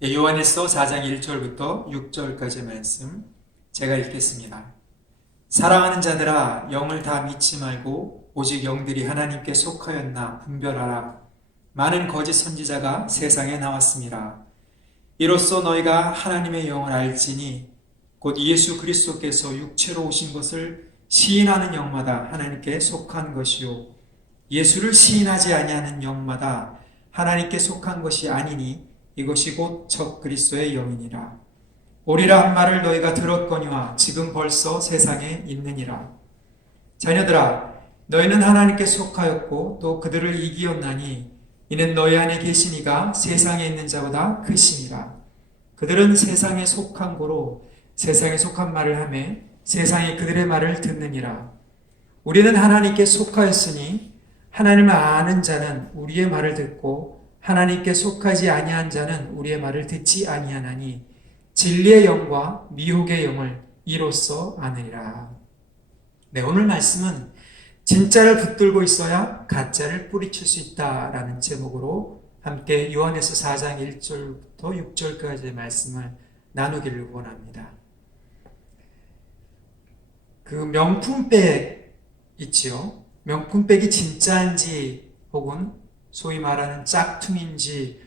요한일서 4장 1절부터 6절까지 말씀 제가 읽겠습니다. 사랑하는 자들아, 영을 다 믿지 말고 오직 영들이 하나님께 속하였나 분별하라. 많은 거짓 선지자가 세상에 나왔습니다. 이로써 너희가 하나님의 영을 알지니 곧 예수 그리스도께서 육체로 오신 것을 시인하는 영마다 하나님께 속한 것이요 예수를 시인하지 아니하는 영마다 하나님께 속한 것이 아니니 이것이 곧 적 그리스도의 영이니라. 오리라 한 말을 너희가 들었거니와 지금 벌써 세상에 있느니라. 자녀들아, 너희는 하나님께 속하였고 또 그들을 이기었나니 이는 너희 안에 계신 이가 세상에 있는 자보다 크심이라. 그들은 세상에 속한 고로 세상에 속한 말을 하며 세상이 그들의 말을 듣느니라. 우리는 하나님께 속하였으니 하나님을 아는 자는 우리의 말을 듣고 하나님께 속하지 아니한 자는 우리의 말을 듣지 아니하나니 진리의 영과 미혹의 영을 이로써 아느니라. 네, 오늘 말씀은 진짜를 붙들고 있어야 가짜를 뿌리칠 수 있다라는 제목으로 함께 요한에서 4장 1절부터 6절까지의 말씀을 나누기를 원합니다. 그 명품백 있지요. 명품백이 진짜인지 혹은 소위 말하는 짝퉁인지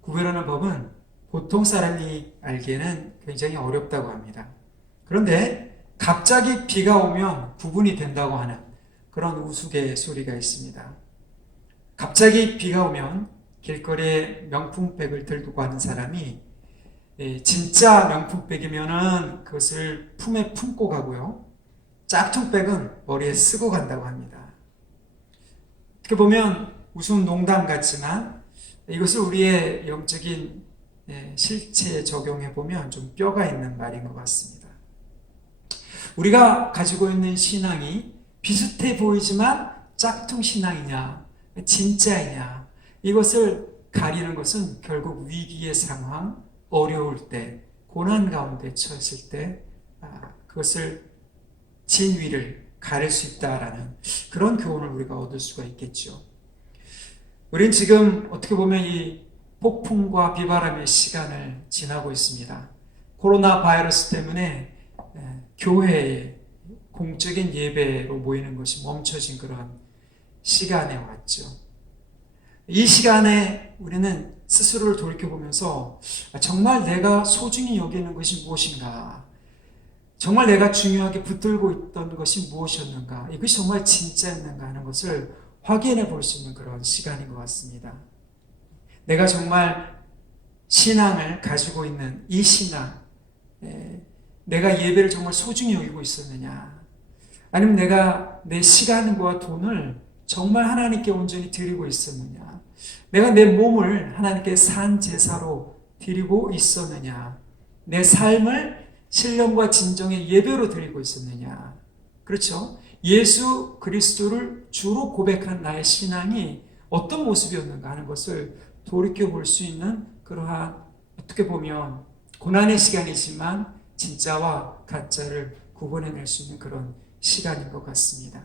구별하는 법은 보통 사람이 알기에는 굉장히 어렵다고 합니다. 그런데 갑자기 비가 오면 구분이 된다고 하는 그런 우스갯소리가 있습니다. 갑자기 비가 오면 길거리에 명품백을 들고 가는 사람이 진짜 명품백이면은 그것을 품에 품고 가고요. 짝퉁백은 머리에 쓰고 간다고 합니다. 어떻게 보면 웃음 농담 같지만 이것을 우리의 영적인 실체에 적용해 보면 좀 뼈가 있는 말인 것 같습니다. 우리가 가지고 있는 신앙이 비슷해 보이지만 짝퉁 신앙이냐 진짜이냐 이것을 가리는 것은 결국 위기의 상황, 어려울 때, 고난 가운데 처했을 때 그것을 진위를 가릴 수 있다라는 그런 교훈을 우리가 얻을 수가 있겠죠. 우린 지금 어떻게 보면 이 폭풍과 비바람의 시간을 지나고 있습니다. 코로나 바이러스 때문에 교회에 공적인 예배로 모이는 것이 멈춰진 그런 시간에 왔죠. 이 시간에 우리는 스스로를 돌이켜보면서 정말 내가 소중히 여기는 것이 무엇인가? 정말 내가 중요하게 붙들고 있던 것이 무엇이었는가? 이것이 정말 진짜였는가 하는 것을 확인해 볼 수 있는 그런 시간인 것 같습니다. 내가 정말 신앙을 가지고 있는 이 신앙, 내가 예배를 정말 소중히 여기고 있었느냐? 아니면 내가 내 시간과 돈을 정말 하나님께 온전히 드리고 있었느냐? 내가 내 몸을 하나님께 산 제사로 드리고 있었느냐? 내 삶을 신령과 진정의 예배로 드리고 있었느냐? 그렇죠? 예수 그리스도를 주로 고백한 나의 신앙이 어떤 모습이었는가 하는 것을 돌이켜볼 수 있는 그러한 어떻게 보면 고난의 시간이지만 진짜와 가짜를 구분해낼 수 있는 그런 시간인 것 같습니다.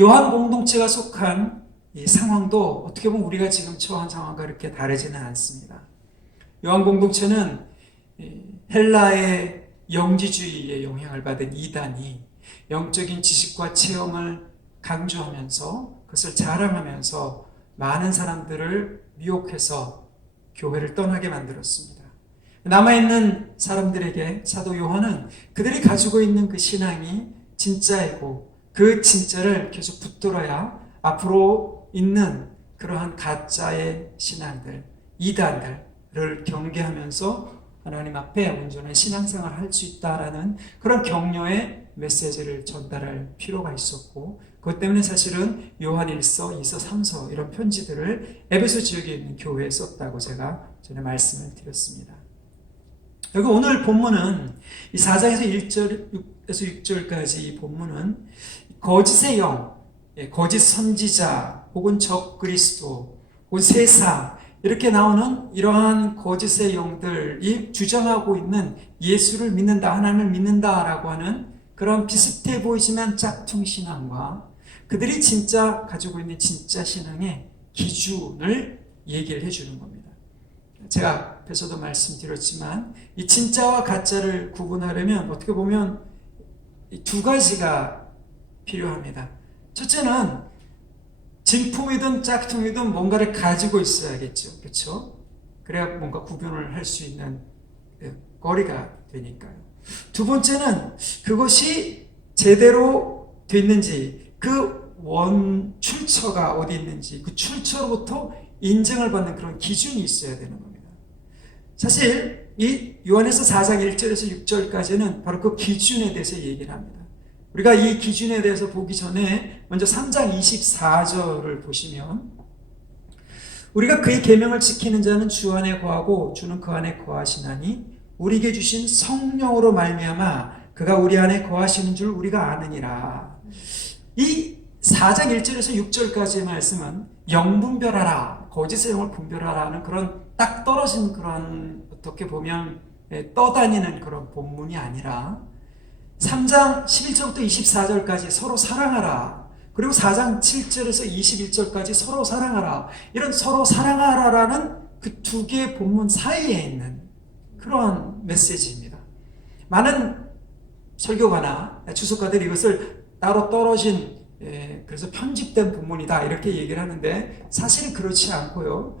요한 공동체가 속한 이 상황도 어떻게 보면 우리가 지금 처한 상황과 그렇게 다르지는 않습니다. 요한 공동체는 헬라의 영지주의의 영향을 받은 이단이 영적인 지식과 체험을 강조하면서 그것을 자랑하면서 많은 사람들을 미혹해서 교회를 떠나게 만들었습니다. 남아있는 사람들에게 사도 요한은 그들이 가지고 있는 그 신앙이 진짜이고 그 진짜를 계속 붙들어야 앞으로 있는 그러한 가짜의 신앙들, 이단들을 경계하면서 하나님 앞에 온전한 신앙생활을 할 수 있다라는 그런 격려의 메시지를 전달할 필요가 있었고 그것 때문에 사실은 요한일서, 2서, 3서 이런 편지들을 에베소 지역에 있는 교회에 썼다고 제가 전에 말씀을 드렸습니다. 여기 오늘 본문은 이 4장에서 1절에서 6절까지 이 본문은 거짓의 영, 거짓 선지자 혹은 적 그리스도 혹은 세상 이렇게 나오는 이러한 거짓의 영들이 주장하고 있는 예수를 믿는다, 하나님을 믿는다라고 하는 그런 비슷해 보이지만 짝퉁 신앙과 그들이 진짜 가지고 있는 진짜 신앙의 기준을 얘기를 해주는 겁니다. 제가 앞에서도 말씀드렸지만 이 진짜와 가짜를 구분하려면 어떻게 보면 두 가지가 필요합니다. 첫째는 진품이든 짝퉁이든 뭔가를 가지고 있어야겠죠. 그렇죠? 그래야 뭔가 구분을 할 수 있는 거리가 되니까요. 두 번째는 그것이 제대로 됐는지, 그 원 출처가 어디 있는지, 그 출처로부터 인정을 받는 그런 기준이 있어야 되는 겁니다. 사실 이 요한에서 4장 1절에서 6절까지는 바로 그 기준에 대해서 얘기를 합니다. 우리가 이 기준에 대해서 보기 전에 먼저 3장 24절을 보시면, 우리가 그의 계명을 지키는 자는 주 안에 거하고 주는 그 안에 거하시나니 우리에게 주신 성령으로 말미암아 그가 우리 안에 거하시는 줄 우리가 아느니라. 이 4장 1절에서 6절까지의 말씀은 영분별하라, 거짓의 영을 분별하라는 그런 딱 떨어진 그런, 어떻게 보면 떠다니는 그런 본문이 아니라 3장 11절부터 24절까지 서로 사랑하라, 그리고 4장 7절에서 21절까지 서로 사랑하라, 이런 서로 사랑하라라는 그 두 개의 본문 사이에 있는 그런 메시지입니다. 많은 설교가나 주석가들이 이것을 따로 떨어진, 그래서 편집된 본문이다 이렇게 얘기를 하는데, 사실은 그렇지 않고요.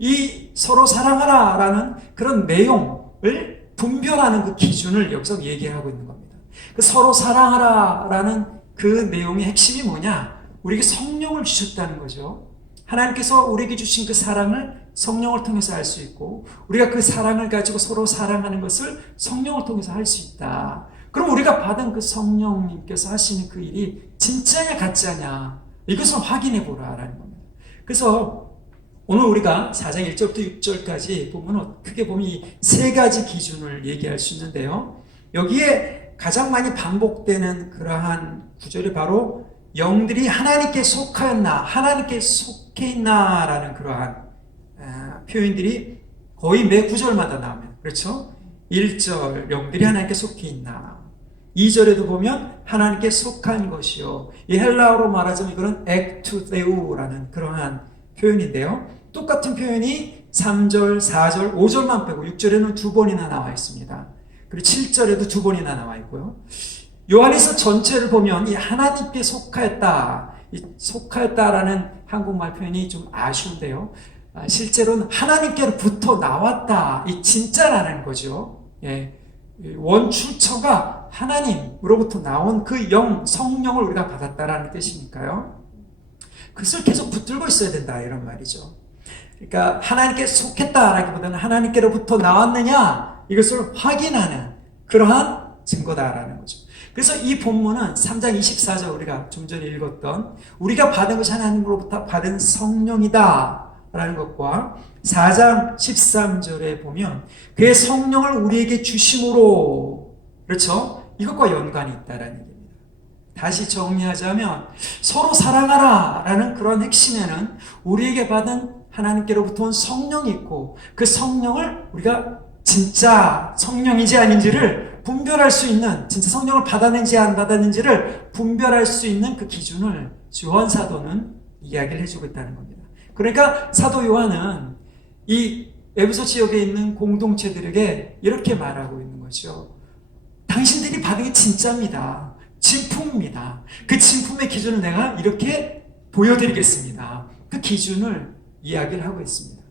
이 서로 사랑하라라는 그런 내용을 분별하는 그 기준을 여기서 얘기하고 있는 겁니다. 그 서로 사랑하라라는 그 내용의 핵심이 뭐냐? 우리에게 성령을 주셨다는 거죠. 하나님께서 우리에게 주신 그 사랑을 성령을 통해서 알 수 있고, 우리가 그 사랑을 가지고 서로 사랑하는 것을 성령을 통해서 할 수 있다. 그럼 우리가 받은 그 성령님께서 하시는 그 일이 진짜냐 가짜냐, 이것을 확인해 보라라는 겁니다. 그래서 오늘 우리가 4장 1절부터 6절까지 보면 크게 보면 이 세 가지 기준을 얘기할 수 있는데요. 여기에 가장 많이 반복되는 그러한 구절이 바로 영들이 하나님께 속하였나, 하나님께 속해 있나라는 그러한 표현들이 거의 매 구절마다 나옵니다. 그렇죠? 1절 영들이 하나님께 속해 있나, 2절에도 보면 하나님께 속한 것이요, 이 헬라어로 말하자면 이거는 ektutheu라는 그러한 표현인데요. 똑같은 표현이 3절, 4절, 5절만 빼고 6절에는 두 번이나 나와 있습니다. 그리고 7절에도 두 번이나 나와 있고요. 요한에서 전체를 보면 이 하나님께 속하였다, 이 속하였다라는 한국말 표현이 좀 아쉬운데요. 실제로는 하나님께로부터 나왔다, 이 진짜라는 거죠. 예. 원출처가 하나님으로부터 나온 그 영, 성령을 우리가 받았다라는 뜻이니까요. 그것을 계속 붙들고 있어야 된다, 이런 말이죠. 그러니까 하나님께 속했다라기보다는 하나님께로부터 나왔느냐, 이것을 확인하는 그러한 증거다라는 거죠. 그래서 이 본문은 3장 24절 우리가 좀 전에 읽었던 우리가 받은 것이 하나님으로부터 받은 성령이다 라는 것과 4장 13절에 보면 그의 성령을 우리에게 주심으로, 그렇죠? 이것과 연관이 있다라는 얘기입니다. 다시 정리하자면 서로 사랑하라 라는 그런 핵심에는 우리에게 받은 하나님께로부터 온 성령이 있고, 그 성령을 우리가 진짜 성령인지 아닌지를 분별할 수 있는, 진짜 성령을 받았는지 안 받았는지를 분별할 수 있는 그 기준을 요한 사도는 이야기를 해주고 있다는 겁니다. 그러니까 사도 요한은 이 에베소 지역에 있는 공동체들에게 이렇게 말하고 있는 거죠. 당신들이 받은 게 진짜입니다. 진품입니다. 그 진품의 기준을 내가 이렇게 보여드리겠습니다. 그 기준을 이야기를 하고 있습니다.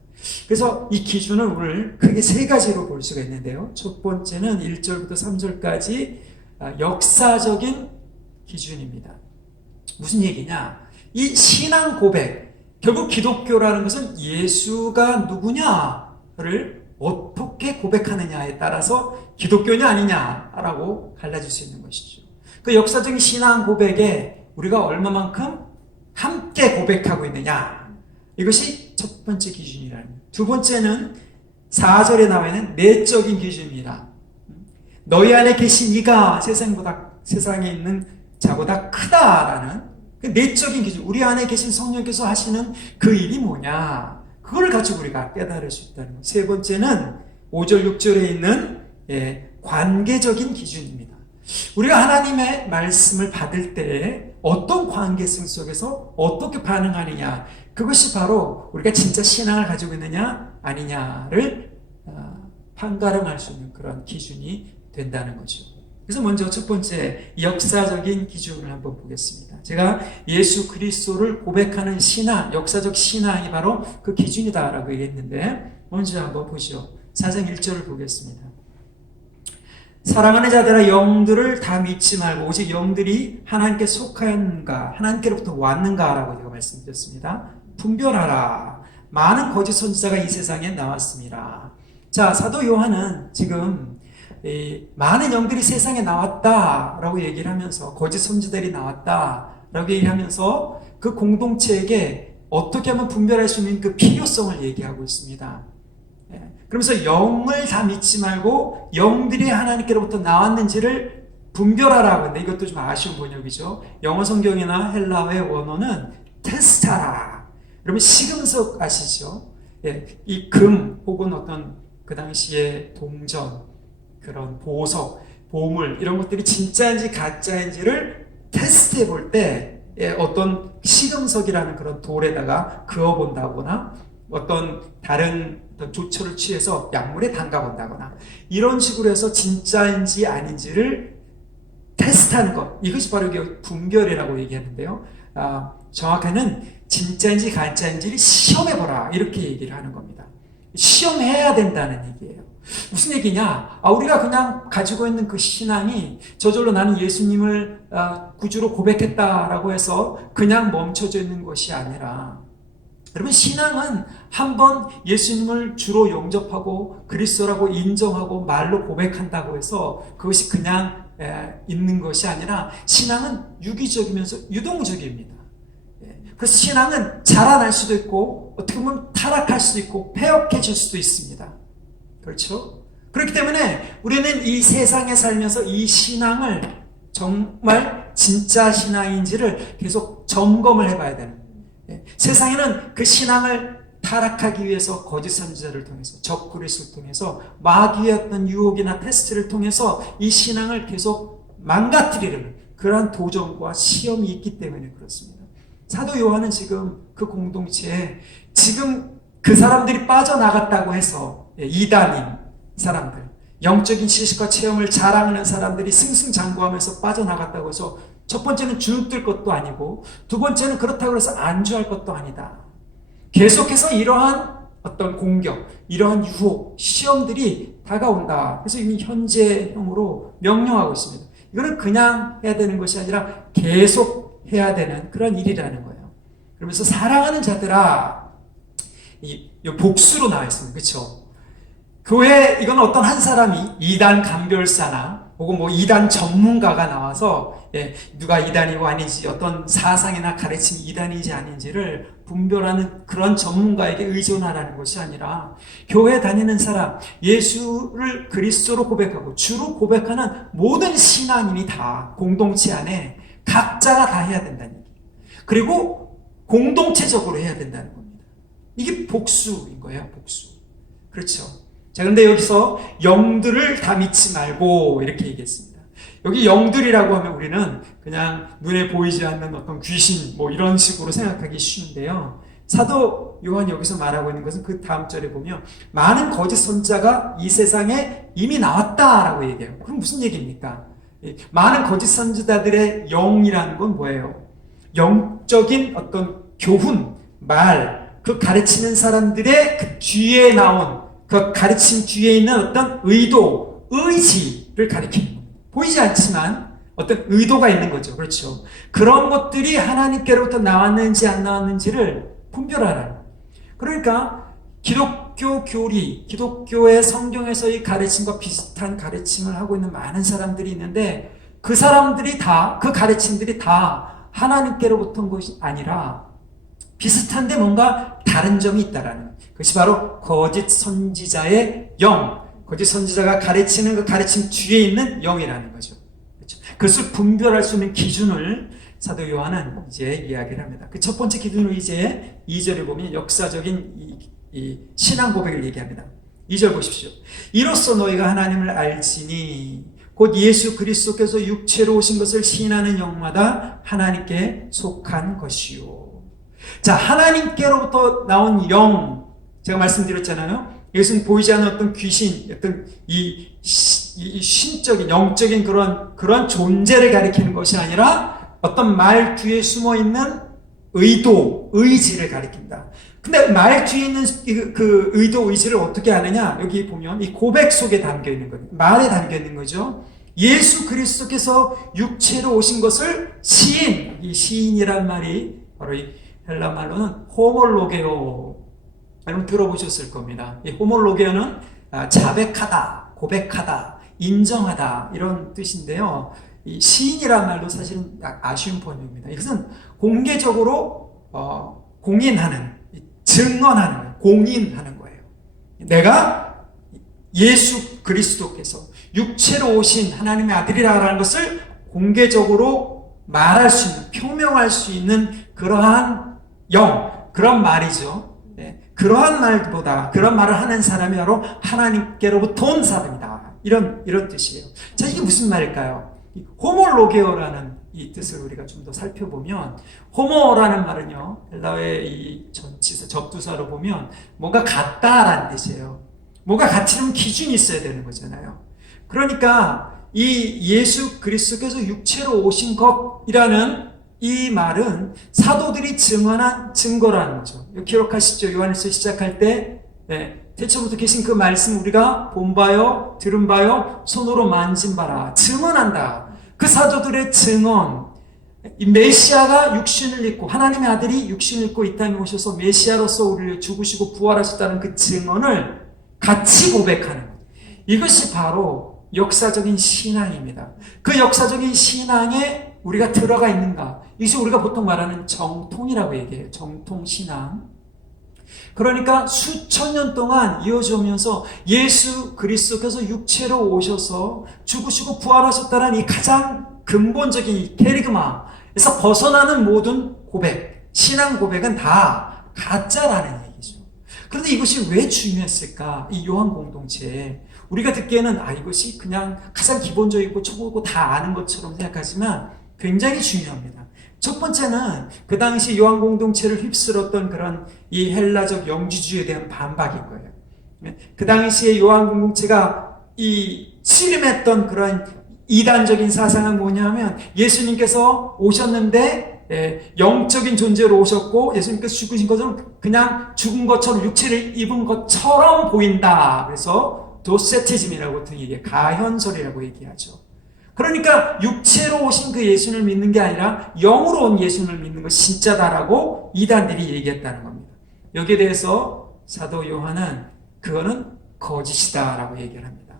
그래서 이 기준을 오늘 크게 세 가지로 볼 수가 있는데요. 첫 번째는 1절부터 3절까지 역사적인 기준입니다. 무슨 얘기냐? 이 신앙 고백, 결국 기독교라는 것은 예수가 누구냐를 어떻게 고백하느냐에 따라서 기독교냐 아니냐라고 갈라질 수 있는 것이죠. 그 역사적인 신앙 고백에 우리가 얼마만큼 함께 고백하고 있느냐, 이것이 첫 번째 기준이라는 거예요. 두 번째는 4절에 나와 있는 내적인 기준입니다. 너희 안에 계신 이가 세상에 있는 자보다 크다라는 그 내적인 기준, 우리 안에 계신 성령께서 하시는 그 일이 뭐냐, 그걸 가지고 우리가 깨달을 수 있다는 거예요. 세 번째는 5절 6절에 있는 관계적인 기준입니다. 우리가 하나님의 말씀을 받을 때 어떤 관계성 속에서 어떻게 반응하느냐, 그 그것이 바로 우리가 진짜 신앙을 가지고 있느냐 아니냐를 판가름할 수 있는 그런 기준이 된다는 거죠. 그래서 먼저 첫 번째 역사적인 기준을 한번 보겠습니다. 제가 예수 그리스도를 고백하는 신앙, 역사적 신앙이 바로 그 기준이다라고 얘기했는데 먼저 한번 보시죠. 4장 1절을 보겠습니다. 사랑하는 자들아 영들을 다 믿지 말고 오직 영들이 하나님께 속하였는가 하나님께로부터 왔는가라고 제가 말씀드렸습니다. 분별하라. 많은 거짓 선지자가 이 세상에 나왔습니다. 자, 사도 요한은 지금 많은 영들이 세상에 나왔다라고 얘기를 하면서 거짓 선지자들이 나왔다라고 얘기하면서 그 공동체에게 어떻게 하면 분별할 수 있는 그 필요성을 얘기하고 있습니다. 그러면서 영을 다 믿지 말고 영들이 하나님께로부터 나왔는지를 분별하라고 하는데 이것도 좀 아쉬운 번역이죠. 영어 성경이나 헬라어의 원어는 테스타라. 여러분 시금석 아시죠? 이 금 혹은 어떤 그 당시에 동전, 그런 보석, 보물 이런 것들이 진짜인지 가짜인지를 테스트해 볼 때 어떤 시금석이라는 그런 돌에다가 그어 본다거나 어떤 다른 조처를 취해서 약물에 담가 본다거나 이런 식으로 해서 진짜인지 아닌지를 테스트하는 것, 이것이 바로 분별이라고 얘기하는데요. 정확하게는 진짜인지 가짜인지를 시험해보라 이렇게 얘기를 하는 겁니다. 시험해야 된다는 얘기예요. 무슨 얘기냐? 우리가 그냥 가지고 있는 그 신앙이 저절로 나는 예수님을 구주로 고백했다라고 해서 그냥 멈춰져 있는 것이 아니라 여러분 신앙은 한번 예수님을 주로 영접하고 그리스도라고 인정하고 말로 고백한다고 해서 그것이 그냥 있는 것이 아니라 신앙은 유기적이면서 유동적입니다. 그래서 신앙은 자라날 수도 있고 어떻게 보면 타락할 수도 있고 폐역해질 수도 있습니다. 그렇죠? 그렇기 때문에 우리는 이 세상에 살면서 이 신앙을 정말 진짜 신앙인지를 계속 점검을 해봐야 되는 거예요. 세상에는 그 신앙을 타락하기 위해서 거짓 선지자를 통해서 적그리스도를 통해서 마귀의 어떤 유혹이나 테스트를 통해서 이 신앙을 계속 망가뜨리려는 그러한 도전과 시험이 있기 때문에 그렇습니다. 사도 요한은 지금 그 공동체에 지금 그 사람들이 빠져나갔다고 해서 이단인 사람들, 영적인 지식과 체험을 자랑하는 사람들이 승승장구하면서 빠져나갔다고 해서 첫 번째는 주눅들 것도 아니고 두 번째는 그렇다고 해서 안주할 것도 아니다. 계속해서 이러한 어떤 공격, 이러한 유혹, 시험들이 다가온다. 그래서 이미 현재형으로 명령하고 있습니다. 이거는 그냥 해야 되는 것이 아니라 계속 해야 되는 그런 일이라는 거예요. 그러면서 사랑하는 자들아, 이 복수로 나와 있습니다. 그렇죠? 교회 이건 어떤 한 사람이 이단 감별사나 혹은 뭐 이단 전문가가 나와서 누가 이단이고 아닌지 어떤 사상이나 가르침이 이단인지 아닌지를 분별하는 그런 전문가에게 의존하라는 것이 아니라 교회 다니는 사람, 예수를 그리스도로 고백하고 주로 고백하는 모든 신앙인이 다 공동체 안에 각자가 다 해야 된다는 얘기예요. 그리고 공동체적으로 해야 된다는 겁니다. 이게 복수인 거예요. 복수. 그렇죠. 자, 그런데 여기서 영들을 다 믿지 말고 이렇게 얘기했습니다. 여기 영들이라고 하면 우리는 그냥 눈에 보이지 않는 어떤 귀신 뭐 이런 식으로 생각하기 쉬운데요. 사도 요한이 여기서 말하고 있는 것은 그 다음 절에 보면 많은 거짓 선지자가 이 세상에 이미 나왔다라고 얘기해요. 그럼 무슨 얘기입니까? 많은 거짓 선지자들의 영이라는 건 뭐예요? 영적인 어떤 교훈, 말, 그 가르치는 사람들의 그 뒤에 나온 그 가르침 뒤에 있는 어떤 의도, 의지를 가리키는 겁니다. 보이지 않지만 어떤 의도가 있는 거죠. 그렇죠. 그런 것들이 하나님께로부터 나왔는지 안 나왔는지를 분별하라. 그러니까 기독교 교리, 기독교의 성경에서의 가르침과 비슷한 가르침을 하고 있는 많은 사람들이 있는데 그 사람들이 다, 그 가르침들이 다 하나님께로부터 온 것이 아니라 비슷한데 뭔가 다른 점이 있다라는 그것이 바로 거짓 선지자의 영, 거짓 선지자가 가르치는 그 가르침 뒤에 있는 영이라는 거죠. 그렇죠? 그것을 분별할 수 있는 기준을 사도 요한은 이제 이야기를 합니다. 그 첫 번째 기준으로 이제 2절에 보면 역사적인 이 신앙 고백을 얘기합니다. 2절 보십시오. 이로써 너희가 하나님을 알지니 곧 예수 그리스도께서 육체로 오신 것을 시인하는 영마다 하나님께 속한 것이요. 자, 하나님께로부터 나온 영, 제가 말씀드렸잖아요. 이것은 보이지 않는 어떤 귀신, 어떤 이 신적인, 영적인 그런 존재를 가리키는 것이 아니라 어떤 말 뒤에 숨어 있는 의도, 의지를 가리킨다. 근데 말 뒤에 있는 그 의도, 의지를 어떻게 아느냐? 여기 보면 이 고백 속에 담겨 있는 거예요. 말에 담겨 있는 거죠. 예수 그리스도께서 육체로 오신 것을 시인, 이 시인이란 말이 바로 이 헬라 말로는 호몰로게오. 여러분 들어보셨을 겁니다. 이 호몰로게오는 자백하다, 고백하다, 인정하다 이런 뜻인데요. 이 시인이란 말도 사실은 아쉬운 번역입니다. 이것은 공개적으로 공인하는, 증언하는, 공인하는 거예요. 내가 예수 그리스도께서 육체로 오신 하나님의 아들이라는 것을 공개적으로 말할 수 있는, 표명할 수 있는 그러한 그런 말이죠. 그러한 말보다 그런 말을 하는 사람이 바로 하나님께로부터 온 사람이다. 이런 뜻이에요. 자, 이게 무슨 말일까요? 호몰로게오라는 이 뜻을 우리가 좀 더 살펴보면, 호모라는 말은요, 헬라어의 이 전치사, 접두사로 보면 뭔가 같다라는 뜻이에요. 뭔가 같은 기준이 있어야 되는 거잖아요. 그러니까 이 예수 그리스도께서 육체로 오신 것이라는 이 말은 사도들이 증언한 증거라는 거죠. 기억하시죠? 요한일서 시작할 때 태초부터 계신 그 말씀 우리가 본 바요, 들은 바요, 손으로 만진 바라. 증언한다. 그 사도들의 증언, 이 메시아가 육신을 입고, 하나님의 아들이 육신을 입고 이 땅에 오셔서 메시아로서 우리를 죽으시고 부활하셨다는 그 증언을 같이 고백하는 것. 이것이 바로 역사적인 신앙입니다. 그 역사적인 신앙에 우리가 들어가 있는가? 이것이 우리가 보통 말하는 정통이라고 얘기해요. 정통신앙. 그러니까 수천 년 동안 이어져 오면서 예수 그리스도께서 육체로 오셔서 죽으시고 부활하셨다는 이 가장 근본적인 이 캐리그마에서 벗어나는 모든 고백, 신앙 고백은 다 가짜라는 얘기죠. 그런데 이것이 왜 중요했을까? 이 요한 공동체에 우리가 듣기에는 이것이 그냥 가장 기본적이고 초보고 다 아는 것처럼 생각하지만 굉장히 중요합니다. 첫 번째는 그 당시 요한 공동체를 휩쓸었던 그런 이 헬라적 영지주의에 대한 반박인 거예요. 그 당시에 요한 공동체가 이 씨름했던 그런 이단적인 사상은 뭐냐면, 예수님께서 오셨는데 영적인 존재로 오셨고 예수님께서 죽으신 것은 그냥 죽은 것처럼, 육체를 입은 것처럼 보인다. 그래서 도세티즘이라고 보통 얘기해요. 가현설이라고 얘기하죠. 그러니까 육체로 오신 그 예수를 믿는 게 아니라 영으로 온 예수를 믿는 것이 진짜다라고 이단들이 얘기했다는 겁니다. 여기에 대해서 사도 요한은 그거는 거짓이다라고 얘기를 합니다.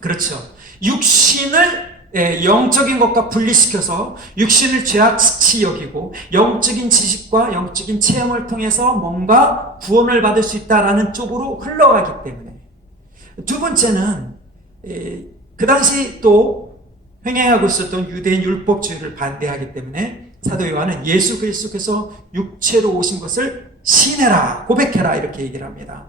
그렇죠. 육신을 영적인 것과 분리시켜서 육신을 죄악치 여기고 영적인 지식과 영적인 체험을 통해서 뭔가 구원을 받을 수 있다라는 쪽으로 흘러가기 때문에. 두 번째는 그 당시 또 횡행하고 있었던 유대인 율법주의를 반대하기 때문에 사도 요한은 예수 그리스도께서 육체로 오신 것을 시인해라, 고백해라 이렇게 얘기를 합니다.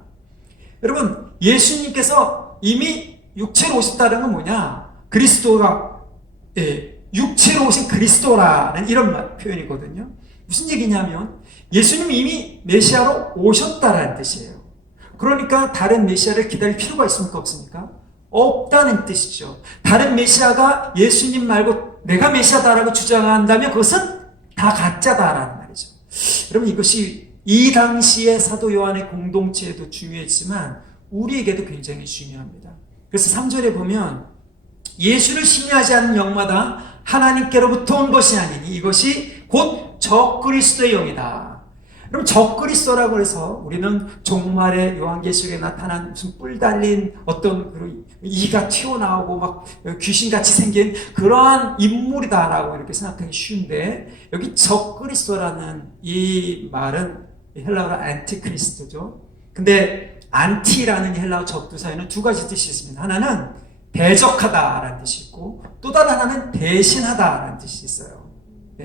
여러분, 예수님께서 이미 육체로 오셨다는 건 뭐냐? 그리스도가 육체로 오신 그리스도라는 이런 표현이거든요. 무슨 얘기냐면 예수님이 이미 메시아로 오셨다라는 뜻이에요. 그러니까 다른 메시아를 기다릴 필요가 있습니까? 없습니까? 없다는 뜻이죠. 다른 메시아가 예수님 말고 내가 메시아다라고 주장한다면 그것은 다 가짜다라는 말이죠. 여러분, 이것이 이 당시의 사도 요한의 공동체에도 중요했지만 우리에게도 굉장히 중요합니다. 그래서 3절에 보면 예수를 신뢰하지 않는 영마다 하나님께로부터 온 것이 아니니 이것이 곧 적그리스도의 영이다. 그럼 적그리스도라고 해서 우리는 종말의 요한계시록에 나타난 무슨 뿔 달린 어떤 이가 튀어나오고 막 귀신같이 생긴 그러한 인물이다라고 이렇게 생각하기 쉬운데, 여기 적그리스도라는 이 말은 헬라어로 안티크리스토죠. 근데 안티라는 헬라어 접두사에는 두 가지 뜻이 있습니다. 하나는 대적하다라는 뜻이 있고 또 다른 하나는 대신하다라는 뜻이 있어요.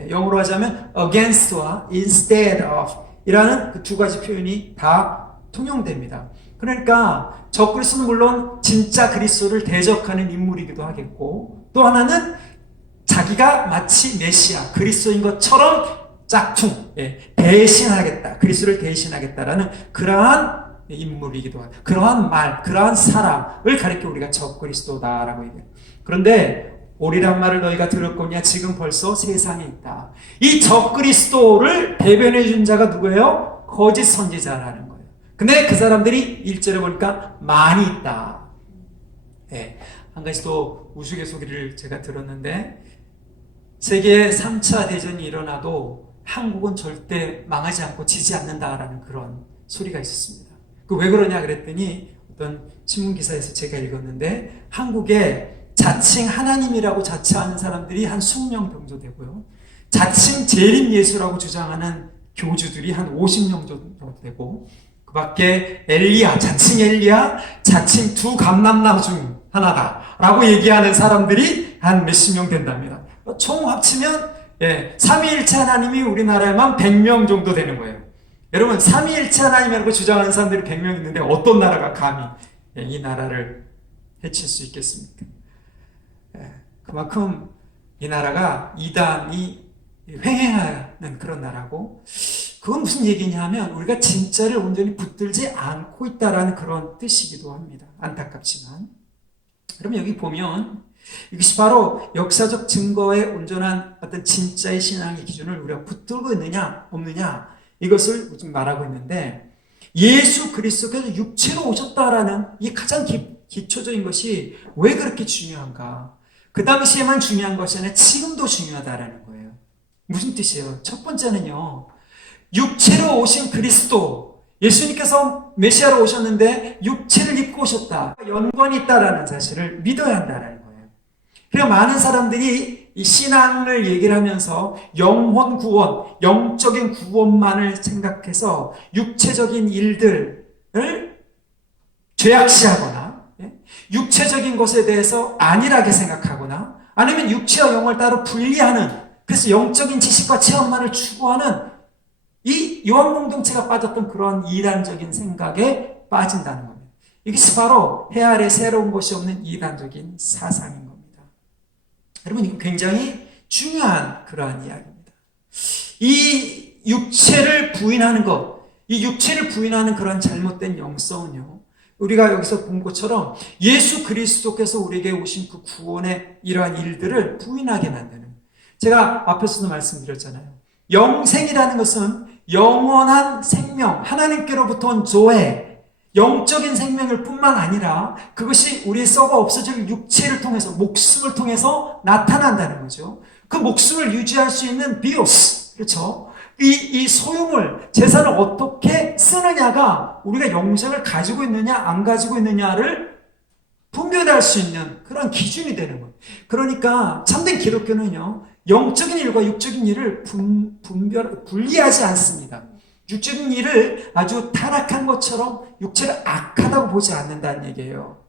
영어로 하자면 against와 instead of 이라는 그 두 가지 표현이 다 통용됩니다. 그러니까 적그리스도는 물론 진짜 그리스도를 대적하는 인물이기도 하겠고, 또 하나는 자기가 마치 메시아, 그리스도인 것처럼 짝퉁, 대신하겠다, 그리스도를 대신하겠다라는 그러한 인물이기도 하다. 그러한 말, 그러한 사람을 가리켜 우리가 적그리스도다라고 얘기해요. 그런데 오리란 말을 너희가 들었거냐? 지금 벌써 세상에 있다. 이 적그리스도를 대변해 준 자가 누구예요? 거짓 선지자라는 거예요. 근데 그 사람들이 1절에 보니까 많이 있다. 한 가지 또 우스갯소리를 제가 들었는데, 세계 3차 대전이 일어나도 한국은 절대 망하지 않고 지지 않는다라는 그런 소리가 있었습니다. 왜 그러냐 그랬더니 어떤 신문기사에서 제가 읽었는데, 한국에 자칭 하나님이라고 자처하는 사람들이 한 20명 정도 되고요, 자칭 재림 예수라고 주장하는 교주들이 한 50명 정도 되고, 그 밖에 엘리야, 자칭 엘리야, 자칭 두 감람나 중 하나다라고 얘기하는 사람들이 한 몇십 명 된답니다. 총 합치면 삼위일체 하나님이 우리나라에만 100명 정도 되는 거예요. 여러분, 삼위일체 하나님이라고 주장하는 사람들이 100명 있는데 어떤 나라가 감히 이 나라를 해칠 수 있겠습니까? 그만큼 이 나라가 이단이 횡행하는 그런 나라고, 그건 무슨 얘기냐 하면 우리가 진짜를 온전히 붙들지 않고 있다라는 그런 뜻이기도 합니다. 안타깝지만. 그러면 여기 보면 이것이 바로 역사적 증거의 온전한 어떤 진짜의 신앙의 기준을 우리가 붙들고 있느냐 없느냐, 이것을 지금 말하고 있는데, 예수 그리스도께서 육체로 오셨다라는 이 가장 기초적인 것이 왜 그렇게 중요한가? 그 당시에만 중요한 것이 아니라 지금도 중요하다라는 거예요. 무슨 뜻이에요? 첫 번째는요, 육체로 오신 그리스도, 예수님께서 메시아로 오셨는데 육체를 입고 오셨다, 연관이 있다라는 사실을 믿어야 한다는 거예요. 그래서 많은 사람들이 이 신앙을 얘기를 하면서 영혼 구원, 영적인 구원만을 생각해서 육체적인 일들을 죄악시하거나, 육체적인 것에 대해서 안일하게 생각하거나, 아니면 육체와 영을 따로 분리하는, 그래서 영적인 지식과 체험만을 추구하는 이 요한 공동체가 빠졌던 그런 이단적인 생각에 빠진다는 겁니다. 이것이 바로 해 아래 새로운 것이 없는 이단적인 사상인 겁니다. 여러분, 이거 굉장히 중요한 그러한 이야기입니다. 이 육체를 부인하는 것, 이 육체를 부인하는 그런 잘못된 영성은요, 우리가 여기서 본 것처럼 예수 그리스도께서 우리에게 오신 그 구원의 이러한 일들을 부인하게 만드는, 제가 앞에서도 말씀드렸잖아요. 영생이라는 것은 영원한 생명, 하나님께로부터 온 조회, 영적인 생명일 뿐만 아니라 그것이 우리의 썩어 없어질 육체를 통해서, 목숨을 통해서 나타난다는 거죠. 그 목숨을 유지할 수 있는 비오스, 그렇죠? 이 소유물, 재산을 어떻게 쓰느냐가 우리가 영생을 가지고 있느냐 안 가지고 있느냐를 분별할 수 있는 그런 기준이 되는 거예요. 그러니까 참된 기독교는요, 영적인 일과 육적인 일을 분리하지 않습니다. 육적인 일을 아주 타락한 것처럼 육체를 악하다고 보지 않는다는 얘기예요.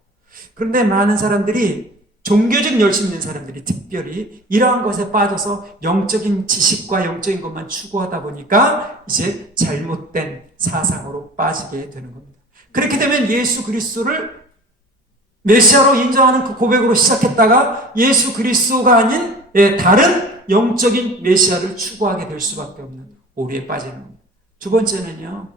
그런데 많은 사람들이, 종교적 열심 있는 사람들이 특별히 이러한 것에 빠져서 영적인 지식과 영적인 것만 추구하다 보니까 이제 잘못된 사상으로 빠지게 되는 겁니다. 그렇게 되면 예수 그리스도를 메시아로 인정하는 그 고백으로 시작했다가 예수 그리스도가 아닌 다른 영적인 메시아를 추구하게 될 수밖에 없는 오류에 빠지는 겁니다. 두 번째는요,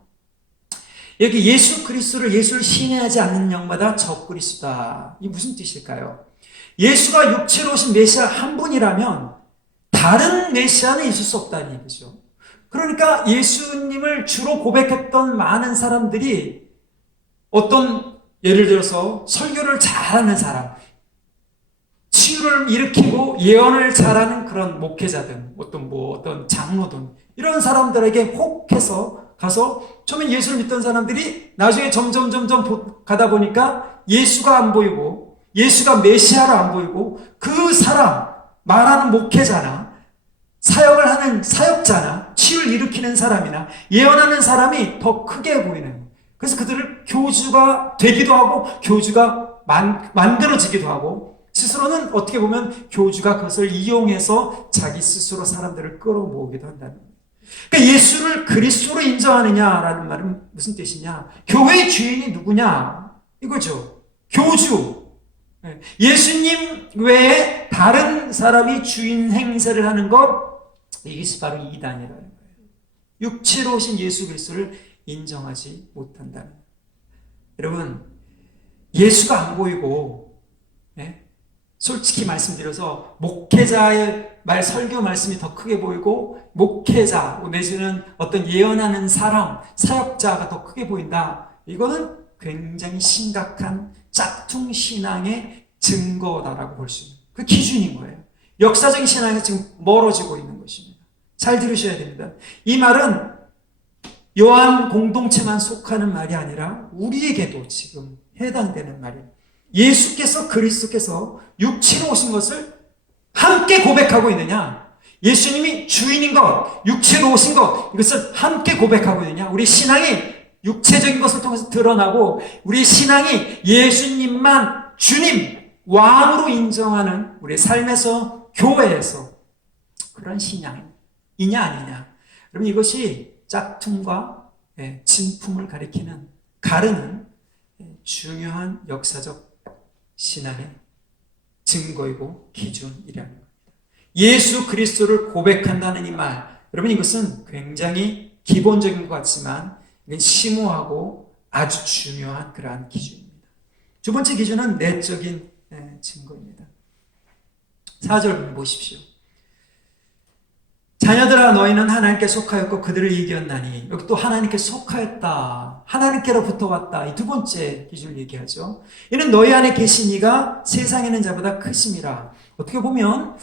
여기 예수 그리스도를, 예수를 신뢰하지 않는 영마다 적그리스도다. 이 무슨 뜻일까요? 예수가 육체로 오신 메시아 한 분이라면 다른 메시아는 있을 수 없다는 얘기죠. 그러니까 예수님을 주로 고백했던 많은 사람들이 어떤, 예를 들어서 설교를 잘하는 사람, 치유를 일으키고 예언을 잘하는 그런 목회자든 어떤 장로든 이런 사람들에게 혹해서 가서 처음에 예수를 믿던 사람들이 나중에 점점 가다 보니까 예수가 안 보이고, 예수가 메시아로 안 보이고, 그 사람, 말하는 목회자나 사역을 하는 사역자나 치유를 일으키는 사람이나 예언하는 사람이 더 크게 보이는, 그래서 그들을 교주가 되기도 하고 교주가 만들어지기도 하고, 스스로는 어떻게 보면 교주가 그것을 이용해서 자기 스스로 사람들을 끌어모으기도 한다는 거예요. 그러니까 예수를 그리스도로 인정하느냐라는 말은 무슨 뜻이냐? 교회의 주인이 누구냐? 이거죠. 교주. 예수님 외에 다른 사람이 주인 행세를 하는 것, 이것이 바로 이단이라는 거예요. 육체로 오신 예수 그리스도를 인정하지 못한다는. 여러분, 예수가 안 보이고, 예? 솔직히 말씀드려서 목회자의 설교 말씀이 더 크게 보이고 목회자 내지는 어떤 예언하는 사람, 사역자가 더 크게 보인다. 이거는 굉장히 심각한 짝퉁 신앙의 증거다라고 볼 수 있는 그 기준인 거예요. 역사적인 신앙에서 지금 멀어지고 있는 것입니다. 잘 들으셔야 됩니다. 이 말은 요한 공동체만 속하는 말이 아니라 우리에게도 지금 해당되는 말이에요. 예수께서 그리스도께서 육체로 오신 것을 함께 고백하고 있느냐? 예수님이 주인인 것, 육체로 오신 것, 이것을 함께 고백하고 있느냐? 우리 신앙이 육체적인 것을 통해서 드러나고 우리 신앙이 예수님만 주님, 왕으로 인정하는 우리 삶에서, 교회에서 그런 신앙이냐 아니냐? 여러분, 이것이 짝퉁과 진품을 가르는 중요한 역사적 신앙의 증거이고 기준이라는 겁니다. 예수 그리스도를 고백한다는 이 말, 여러분, 이것은 굉장히 기본적인 것 같지만 이건 심오하고 아주 중요한 그러한 기준입니다. 두 번째 기준은 내적인 증거입니다. 4절 보십시오. 자녀들아 너희는 하나님께 속하였고 그들을 이겼나니. 여기 또 하나님께 속하였다, 하나님께로부터 왔다, 이 두 번째 기준을 얘기하죠. 이는 너희 안에 계신 이가 세상에 있는 자보다 크심이라. 어떻게 보면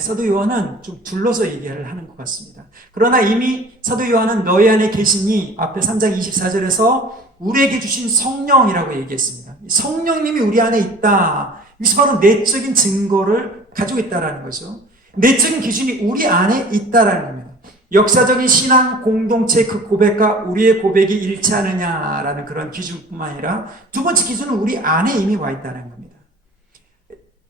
사도 요한은 좀 둘러서 얘기를 하는 것 같습니다. 그러나 이미 사도 요한은 너희 안에 계신 이 앞에 3장 24절에서 우리에게 주신 성령이라고 얘기했습니다. 성령님이 우리 안에 있다. 이것이 바로 내적인 증거를 가지고 있다는 거죠. 내적인 기준이 우리 안에 있다라는 겁니다. 역사적인 신앙 공동체 그 고백과 우리의 고백이 일치하느냐라는 그런 기준뿐만 아니라 두 번째 기준은 우리 안에 이미 와 있다는 겁니다.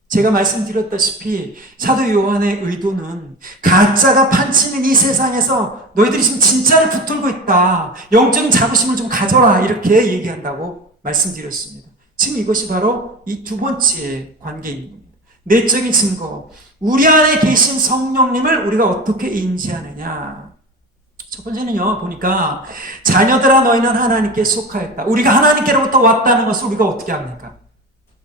제가 말씀드렸다시피 사도 요한의 의도는 가짜가 판치는 이 세상에서 너희들이 지금 진짜를 붙들고 있다, 영적인 자부심을 좀 가져라, 이렇게 얘기한다고 말씀드렸습니다. 지금 이것이 바로 이 두 번째 관계인 겁니다. 내적인 증거, 우리 안에 계신 성령님을 우리가 어떻게 인지하느냐. 첫 번째는요, 보니까 자녀들아 너희는 하나님께 속하였다. 우리가 하나님께로부터 왔다는 것을 우리가 어떻게 합니까?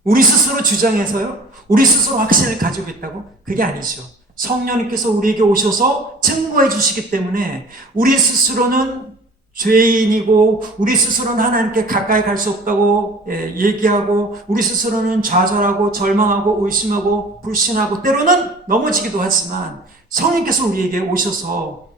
우리 스스로 주장해서요? 우리 스스로 확신을 가지고 있다고? 그게 아니죠. 성령님께서 우리에게 오셔서 증거해 주시기 때문에 우리 스스로는 죄인이고 우리 스스로는 하나님께 가까이 갈 수 없다고 얘기하고 우리 스스로는 좌절하고 절망하고 의심하고 불신하고 때로는 넘어지기도 하지만 성령께서 우리에게 오셔서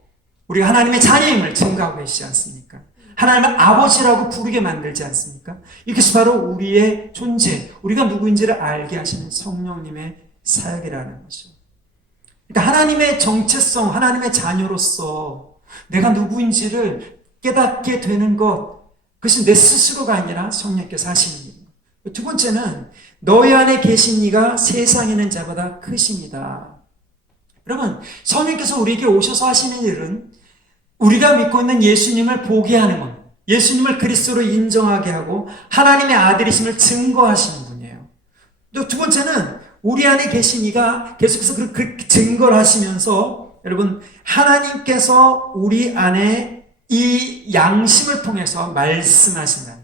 우리가 하나님의 자녀임을 증거하고 계시지 않습니까? 하나님을 아버지라고 부르게 만들지 않습니까? 이것이 바로 우리의 존재, 우리가 누구인지를 알게 하시는 성령님의 사역이라는 거죠. 그러니까 하나님의 정체성, 하나님의 자녀로서 내가 누구인지를 깨닫게 되는 것, 그것이 내 스스로가 아니라 성령께서 하시는 일입니다. 두 번째는 너희 안에 계신 이가 세상에 있는 자보다 크십니다. 여러분, 성령께서 우리에게 오셔서 하시는 일은 우리가 믿고 있는 예수님을 보게 하는 것, 예수님을 그리스도로 인정하게 하고 하나님의 아들이심을 증거하시는 분이에요. 또 두 번째는 우리 안에 계신 이가 계속해서 그 증거를 하시면서 여러분, 하나님께서 우리 안에 이 양심을 통해서 말씀하신다.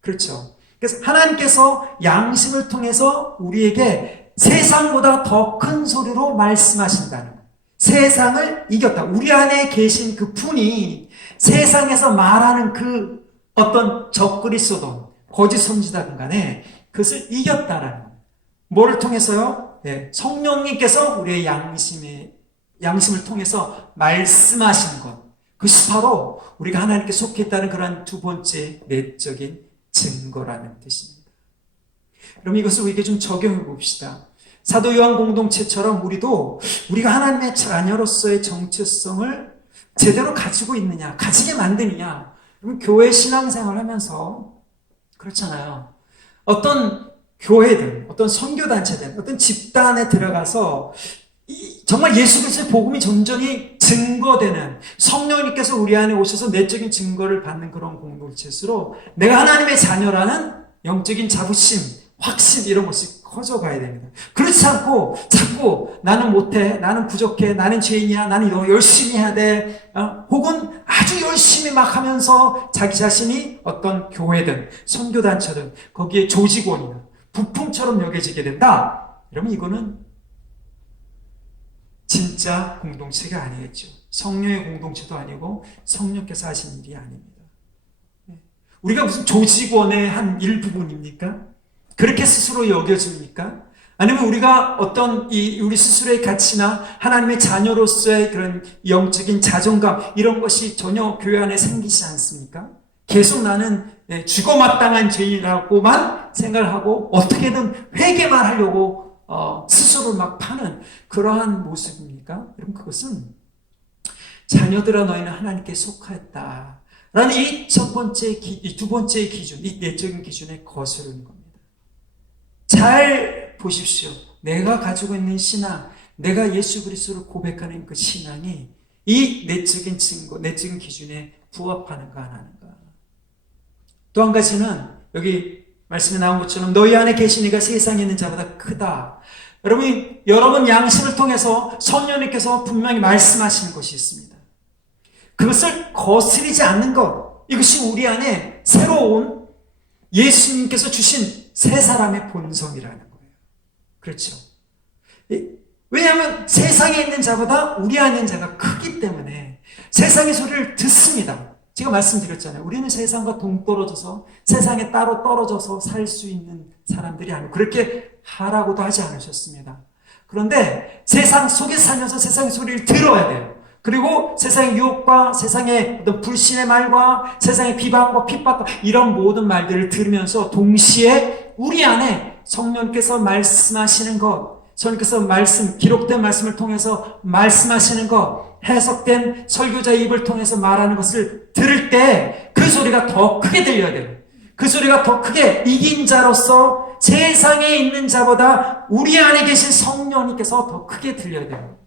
그렇죠. 그래서 하나님께서 양심을 통해서 우리에게 세상보다 더 큰 소리로 말씀하신다는 거예요. 세상을 이겼다. 우리 안에 계신 그 분이 세상에서 말하는 그 어떤 적그리스도든 거짓 선지자든 간에 그것을 이겼다라는 거예요. 뭐를 통해서요? 성령님께서 우리의 양심을 통해서 말씀하시는 것. 그것이 바로 우리가 하나님께 속해 있다는 그런 두 번째 내적인 증거라는 뜻입니다. 그럼 이것을 우리에게 좀 적용해 봅시다. 사도 요한 공동체처럼 우리가 하나님의 자녀로서의 정체성을 제대로 가지고 있느냐, 가지게 만드느냐. 그럼 교회 신앙생활을 하면서 그렇잖아요. 어떤 교회든, 어떤 선교단체든, 어떤 집단에 들어가서 정말 예수 그리스도의 복음이 온전히 증거되는, 성령님께서 우리 안에 오셔서 내적인 증거를 받는 그런 공동체일수록 내가 하나님의 자녀라는 영적인 자부심, 확신 이런 것이 커져가야 됩니다. 그렇지 않고 자꾸 나는 못해, 나는 부족해, 나는 죄인이야, 나는 이거 열심히 해야 돼, 혹은 아주 열심히 막 하면서 자기 자신이 어떤 교회든 선교단체든 거기에 조직원이나 부품처럼 여겨지게 된다. 이러면 이거는 진짜 공동체가 아니겠죠. 성령의 공동체도 아니고 성령께서 하신 일이 아닙니다. 우리가 무슨 조직원의 한 일부분입니까? 그렇게 스스로 여겨집니까? 아니면 우리가 어떤 우리 스스로의 가치나 하나님의 자녀로서의 그런 영적인 자존감 이런 것이 전혀 교회 안에 생기지 않습니까? 계속 나는 죽어마땅한 죄인이라고만 생각을 하고 어떻게든 회개만 하려고 스스로를 막 파는 그러한 모습입니까? 여러분 그것은 자녀들아 너희는 하나님께 속하였다 라는 이 첫 번째, 이 두 번째 기준, 이 내적인 기준에 거스르는 겁니다. 잘 보십시오. 내가 가지고 있는 신앙, 내가 예수 그리스도를 고백하는 그 신앙이 이 내적인 증거, 내적인 기준에 부합하는가 안 하는가. 또 한 가지는 여기 말씀에 나온 것처럼 너희 안에 계신 이가 세상에 있는 자보다 크다. 여러분 양심을 통해서 성령님께서 분명히 말씀하시는 것이 있습니다. 그것을 거스르지 않는 것, 이것이 우리 안에 새로운 예수님께서 주신 새 사람의 본성이라는 거예요. 그렇죠? 왜냐하면 세상에 있는 자보다 우리 안에 있는 자가 크기 때문에 세상의 소리를 듣습니다. 제가 말씀드렸잖아요. 우리는 세상과 동떨어져서 세상에 따로 떨어져서 살 수 있는 사람들이 아니고 그렇게 하라고도 하지 않으셨습니다. 그런데 세상 속에 살면서 세상의 소리를 들어야 돼요. 그리고 세상의 유혹과 세상의 어떤 불신의 말과 세상의 비방과 핍박과 이런 모든 말들을 들으면서 동시에 우리 안에 성령께서 말씀하시는 것, 성령께서 기록된 말씀을 통해서 말씀하시는 것, 해석된 설교자의 입을 통해서 말하는 것을 들을 때 그 소리가 더 크게 들려야 돼요. 그 소리가 더 크게 이긴 자로서 세상에 있는 자보다 우리 안에 계신 성령님께서 더 크게 들려야 돼요.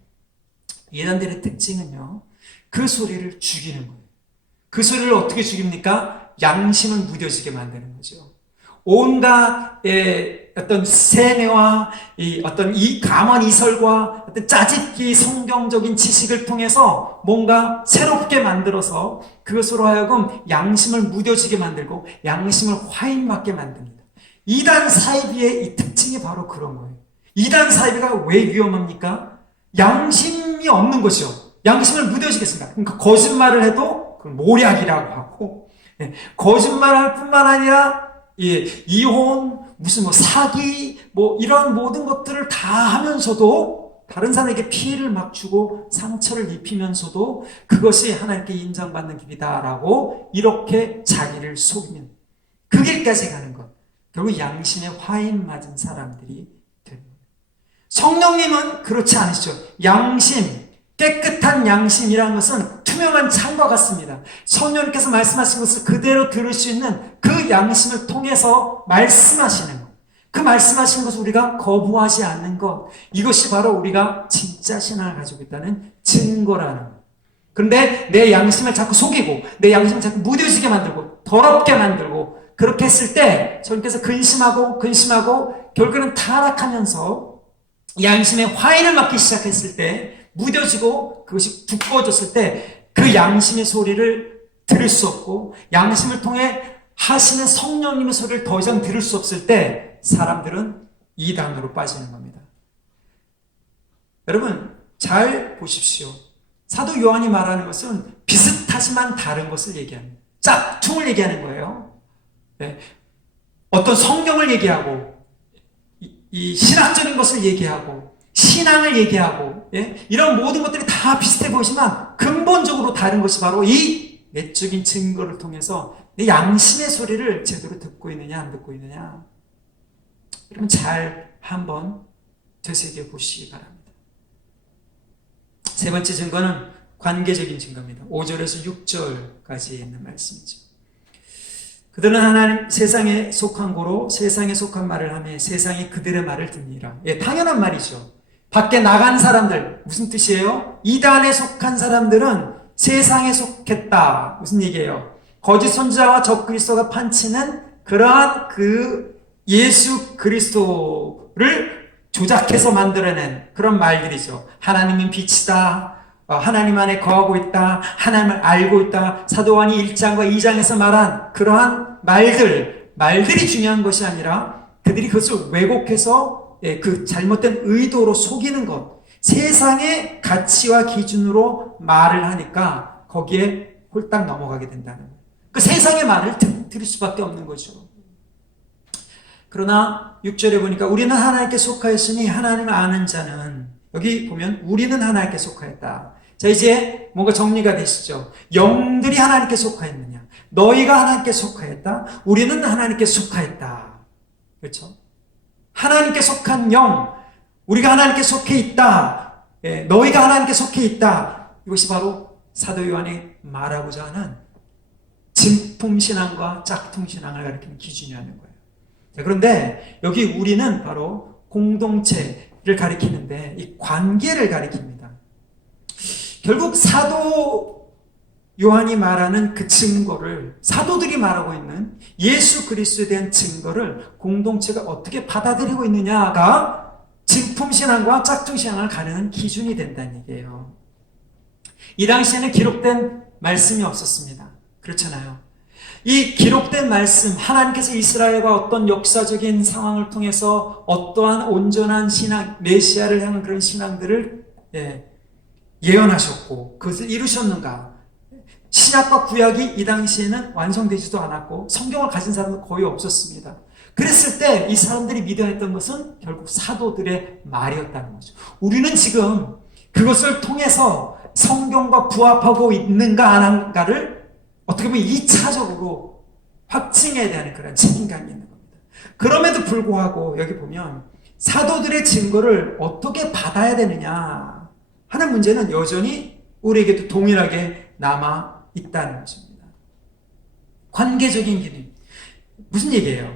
예단들의 특징은요, 그 소리를 죽이는 거예요. 그 소리를 어떻게 죽입니까? 양심을 무뎌지게 만드는 거죠. 온갖 어떤 세뇌와 어떤 가만 이설과 어떤 짜집기 성경적인 지식을 통해서 뭔가 새롭게 만들어서 그것으로 하여금 양심을 무뎌지게 만들고 양심을 화인맞게 만듭니다. 이단 사이비의 이 특징이 바로 그런 거예요. 이단 사이비가 왜 위험합니까? 양심이 없는 것이죠. 양심을 무뎌지겠습니다. 그러니까 거짓말을 해도 그걸 모략이라고 하고, 거짓말할 뿐만 아니라 이혼, 무슨 사기, 이런 모든 것들을 다 하면서도 다른 사람에게 피해를 막 주고 상처를 입히면서도 그것이 하나님께 인정받는 길이다라고 이렇게 자기를 속이는 그 길까지 가는 것. 결국 양심에 화인 맞은 사람들이 되는 거예요. 성령님은 그렇지 않으시죠. 양심, 깨끗한 양심이라는 것은 투명한 창과 같습니다. 성령님께서 말씀하신 것을 그대로 들을 수 있는 그 양심을 통해서 말씀하시는 것. 그 말씀하시는 것을 우리가 거부하지 않는 것. 이것이 바로 우리가 진짜 신앙을 가지고 있다는 증거라는 것. 그런데 내 양심을 자꾸 속이고 내 양심을 자꾸 무뎌지게 만들고 더럽게 만들고 그렇게 했을 때 성령께서 근심하고 결국에는 타락하면서 양심에 화인을 맞기 시작했을 때 무뎌지고 그것이 두꺼워졌을 때 그 양심의 소리를 들을 수 없고 양심을 통해 하시는 성령님의 소리를 더 이상 들을 수 없을 때 사람들은 이단으로 빠지는 겁니다. 여러분 잘 보십시오. 사도 요한이 말하는 것은 비슷하지만 다른 것을 얘기합니다. 짝퉁을 얘기하는 거예요. 네. 어떤 성경을 얘기하고 이 신학적인 것을 얘기하고 신앙을 얘기하고 이런 모든 것들이 다 비슷해 보이지만 근본적으로 다른 것이 바로 이 내적인 증거를 통해서 내 양심의 소리를 제대로 듣고 있느냐 안 듣고 있느냐. 여러분 잘 한번 되새겨 보시기 바랍니다. 세 번째 증거는 관계적인 증거입니다. 5절에서 6절까지 있는 말씀이죠. 그들은 하나님 세상에 속한 고로 세상에 속한 말을 하며 세상이 그들의 말을 듣니라. 당연한 말이죠. 밖에 나간 사람들 무슨 뜻이에요? 이단에 속한 사람들은 세상에 속했다. 무슨 얘기예요? 거짓 선지자와 적그리스도가 판치는 그러한 그 예수 그리스도를 조작해서 만들어낸 그런 말들이죠. 하나님은 빛이다. 하나님 안에 거하고 있다. 하나님을 알고 있다. 사도 요한이 1장과 2장에서 말한 그러한 말들이 중요한 것이 아니라 그들이 그것을 왜곡해서 그 잘못된 의도로 속이는 것, 세상의 가치와 기준으로 말을 하니까 거기에 홀딱 넘어가게 된다는 거예요. 그 세상의 말을 들을 수밖에 없는 거죠. 그러나 6절에 보니까 우리는 하나님께 속하였으니 하나님을 아는 자는, 여기 보면 우리는 하나님께 속하였다. 자, 이제 뭔가 정리가 되시죠. 영들이 하나님께 속하였느냐, 너희가 하나님께 속하였다, 우리는 하나님께 속하였다. 그렇죠? 하나님께 속한 영, 우리가 하나님께 속해 있다, 너희가 하나님께 속해 있다. 이것이 바로 사도 요한이 말하고자 하는 진품신앙과 짝퉁신앙을 가리키는 기준이라는 거예요. 자, 그런데 여기 우리는 바로 공동체를 가리키는데 이 관계를 가리킵니다. 결국 사도 요한이 말하는 그 증거를, 사도들이 말하고 있는 예수 그리스도에 대한 증거를 공동체가 어떻게 받아들이고 있느냐가 진품신앙과 짝퉁신앙을 가르는 기준이 된다는 얘기예요. 이 당시에는 기록된 말씀이 없었습니다. 그렇잖아요. 이 기록된 말씀, 하나님께서 이스라엘과 어떤 역사적인 상황을 통해서 어떠한 온전한 신앙, 메시아를 향한 그런 신앙들을 예언하셨고 그것을 이루셨는가. 신약과 구약이 이 당시에는 완성되지도 않았고 성경을 가진 사람은 거의 없었습니다. 그랬을 때 이 사람들이 믿어야 했던 것은 결국 사도들의 말이었다는 거죠. 우리는 지금 그것을 통해서 성경과 부합하고 있는가 안 한가를 어떻게 보면 2차적으로 확증해야 되는 그런 책임감이 있는 겁니다. 그럼에도 불구하고 여기 보면 사도들의 증거를 어떻게 받아야 되느냐 하는 문제는 여전히 우리에게도 동일하게 남아 있다는 것입니다. 관계적인 기능. 무슨 얘기예요?